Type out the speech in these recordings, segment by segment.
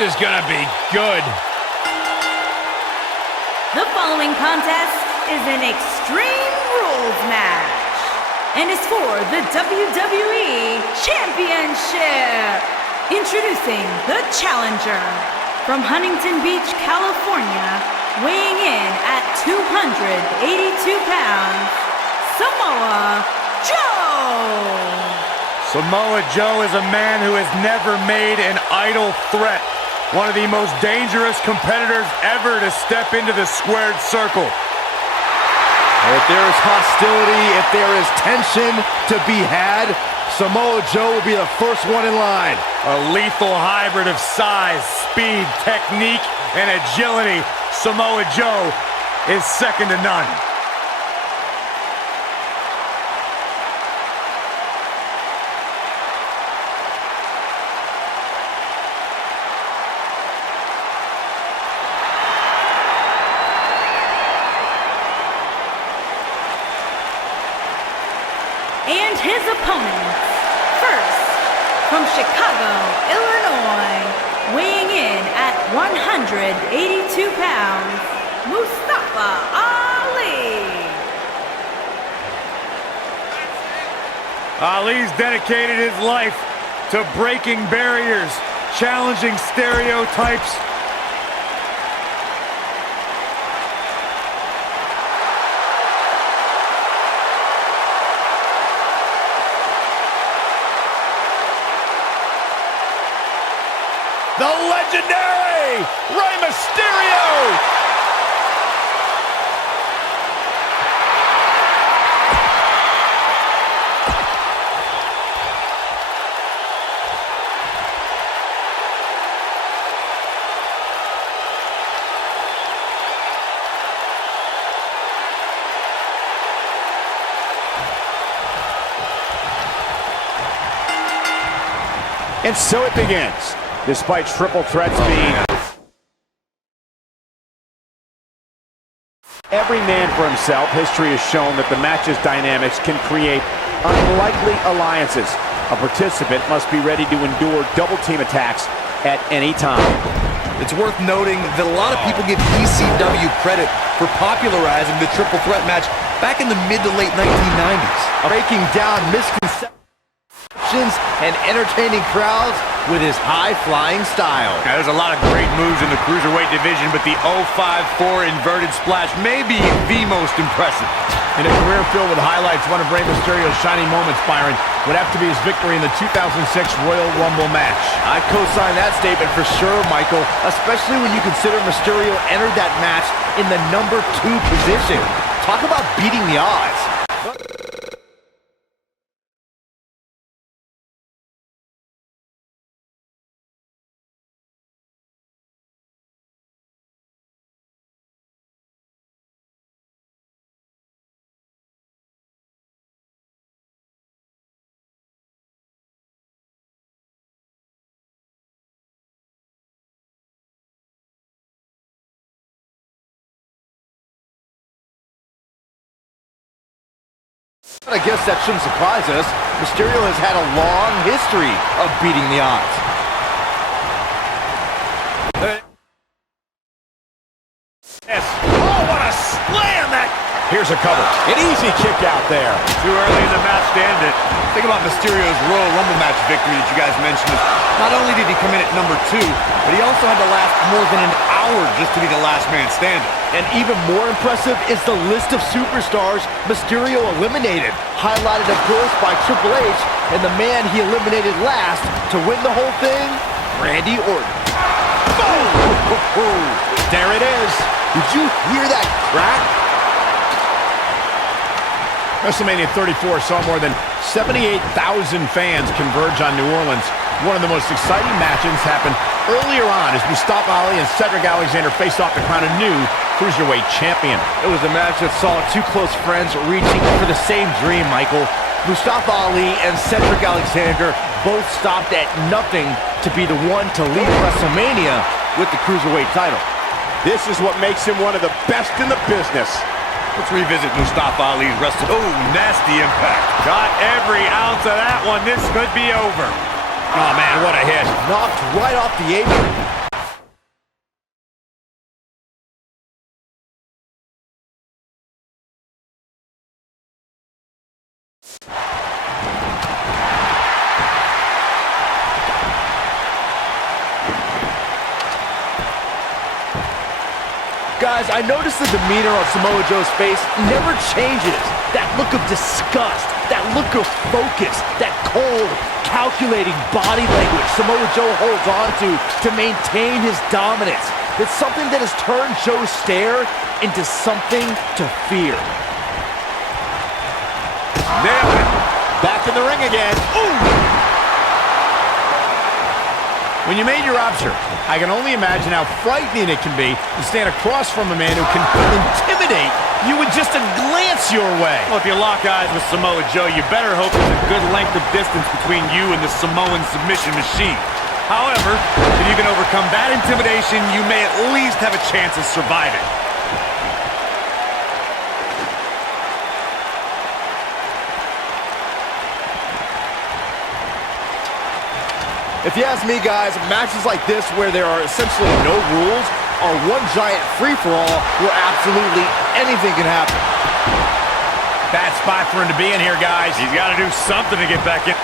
is gonna be good. The following contest is an Extreme Rules match and is for the WWE Championship. Introducing the challenger from Huntington Beach, California, weighing in at 282 pounds, Samoa Joe. Samoa Joe is a man who has never made an idle threat. One of the most dangerous competitors ever to step into the squared circle. If there is hostility, if there is tension to be had, Samoa Joe will be the first one in line. A lethal hybrid of size, speed, technique, and agility. Samoa Joe is second to none. And his opponents, first, from Chicago, Illinois, weighing in at 182 pounds, Mustafa Ali. Ali's dedicated his life to breaking barriers, challenging stereotypes, the legendary Rey Mysterio! And so it begins. Despite triple threats being every man for himself, history has shown that the match's dynamics can create unlikely alliances. A participant must be ready to endure double-team attacks at any time. It's worth noting that a lot of people give ECW credit for popularizing the triple threat match back in the mid to late 1990s. Breaking down misconceptions and entertaining crowds with his high-flying style. Now, there's a lot of great moves in the Cruiserweight division, but the 054 inverted splash may be the most impressive. In a career filled with highlights, one of Rey Mysterio's shining moments, Byron, would have to be his victory in the 2006 Royal Rumble match. I co-sign that statement for sure, Michael, especially when you consider Mysterio entered that match in the number 2 position. Talk about beating the odds. I guess that shouldn't surprise us. Mysterio has had a long history of beating the odds. Yes. Oh, what a slam! Here's a cover. An easy kick out there. Too early in the match to end it. Think about Mysterio's Royal Rumble match victory that you guys mentioned. Not only did he come in at number 2, but he also had to last more than an hour just to be the last man standing. And even more impressive is the list of superstars Mysterio eliminated, highlighted of course by Triple H, and the man he eliminated last to win the whole thing, Randy Orton. Boom! There it is. Did you hear that crack? WrestleMania 34 saw more than 78,000 fans converge on New Orleans. One of the most exciting matches happened earlier on as Mustafa Ali and Cedric Alexander faced off to crown a new Cruiserweight champion. It was a match that saw two close friends reaching for the same dream, Michael. Mustafa Ali and Cedric Alexander both stopped at nothing to be the one to lead WrestleMania with the Cruiserweight title. This is what makes him one of the best in the business. Let's revisit Mustafa Ali's wrestling. Oh, nasty impact. Got every ounce of that one. This could be over. Oh, man, what a hit. Knocked right off the apron. Guys, I noticed the demeanor on Samoa Joe's face never changes. That look of disgust, that look of focus, that cold, calculating body language Samoa Joe holds on to maintain his dominance. It's something that has turned Joe's stare into something to fear. Nailed it. Back in the ring again. Ooh! When you made your option, I can only imagine how frightening it can be to stand across from a man who can intimidate you with just a glance your way. Well, if you lock eyes with Samoa Joe, you better hope there's a good length of distance between you and the Samoan submission machine. However, if you can overcome that intimidation, you may at least have a chance of surviving. If you ask me, guys, matches like this where there are essentially no rules are one giant free-for-all where absolutely anything can happen. Bad spot for him to be in here, guys. He's got to do something to get back in.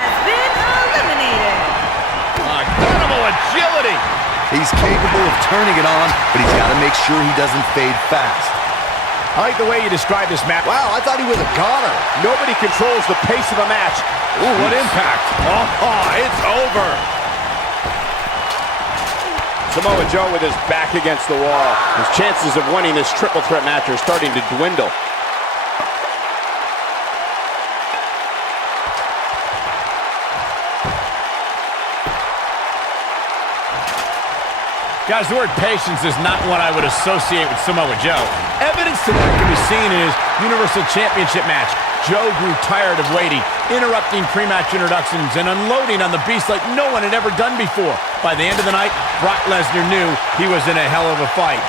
Has been eliminated. Incredible agility. He's capable of turning it on, but he's got to make sure he doesn't fade fast. I like the way you described this match. Wow, I thought he was a goner. Nobody controls the pace of a match. Ooh, what impact. Oh, it's over. Samoa Joe with his back against the wall. His chances of winning this triple threat match are starting to dwindle. Guys, the word patience is not one I would associate with Samoa Joe. Evidence to that can be seen in his Universal Championship match. Joe grew tired of waiting, interrupting pre-match introductions and unloading on the Beast like no one had ever done before. By the end of the night, Brock Lesnar knew he was in a hell of a fight.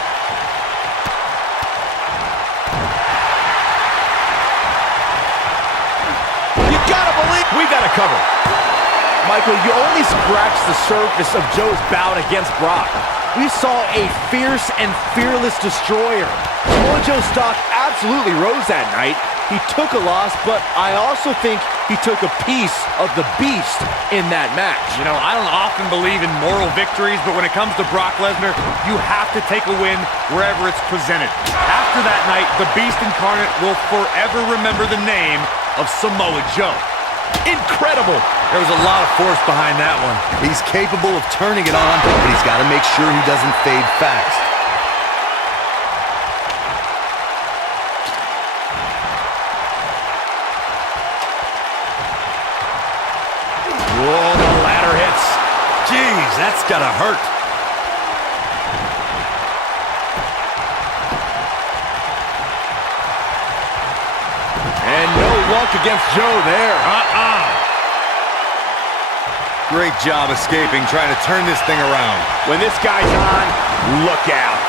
You gotta believe we got to cover. Michael, you only scratched the surface of Joe's bout against Brock. We saw a fierce and fearless destroyer. Samoa Joe's stock absolutely rose that night. He took a loss, but I also think he took a piece of the Beast in that match. You know, I don't often believe in moral victories, but when it comes to Brock Lesnar, you have to take a win wherever it's presented. After that night, the Beast Incarnate will forever remember the name of Samoa Joe. Incredible. There was a lot of force behind that one. He's capable of turning it on, but he's got to make sure he doesn't fade fast. Whoa, the ladder hits. Jeez, that's gotta hurt. And no luck against Joe there. Great job escaping, trying to turn this thing around. When this guy's on, look out.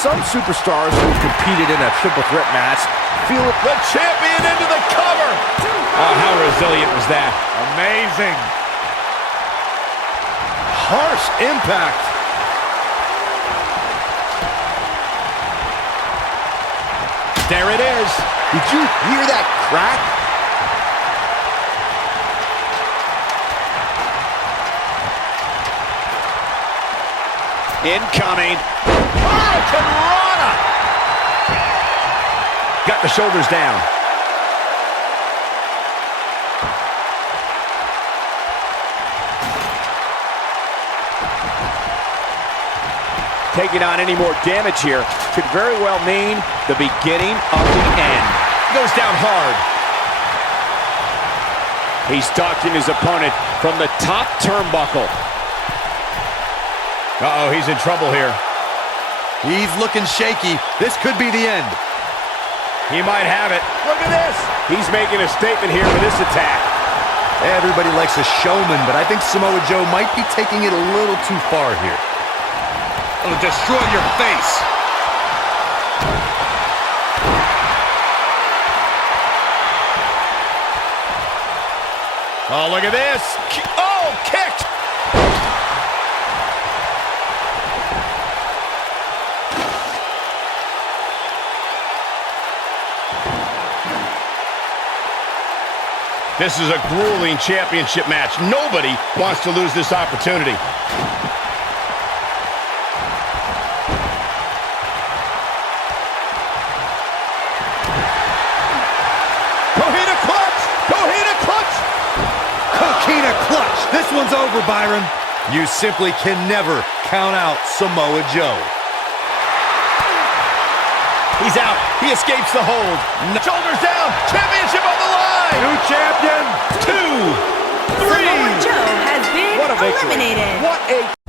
Some superstars who competed in a triple threat match feel The champion into the cover. Oh, how resilient was that? Amazing. harsh impact. There it is. Did you hear that crack? Incoming. Hurricanrana! Got the shoulders down. Taking on any more damage here could very well mean the beginning of the end. Goes down hard. He's stalking his opponent from the top turnbuckle. Uh-oh, he's in trouble here. He's looking shaky. This could be the end. He might have it. Look at this. He's making a statement here with this attack. Everybody likes a showman, but I think Samoa Joe might be taking it a little too far here. It'll destroy your face. Oh, look at this. Oh, kicked. This is a grueling championship match. Nobody wants to lose this opportunity. Coquina clutch! Coquina clutch! Coquina clutch. This one's over, Byron. You simply can never count out Samoa Joe. He's out. He escapes the hold. Shoulders down. Championship on the line. New champion. 2, 3. Samoa Joe has been What a victory. eliminated. What a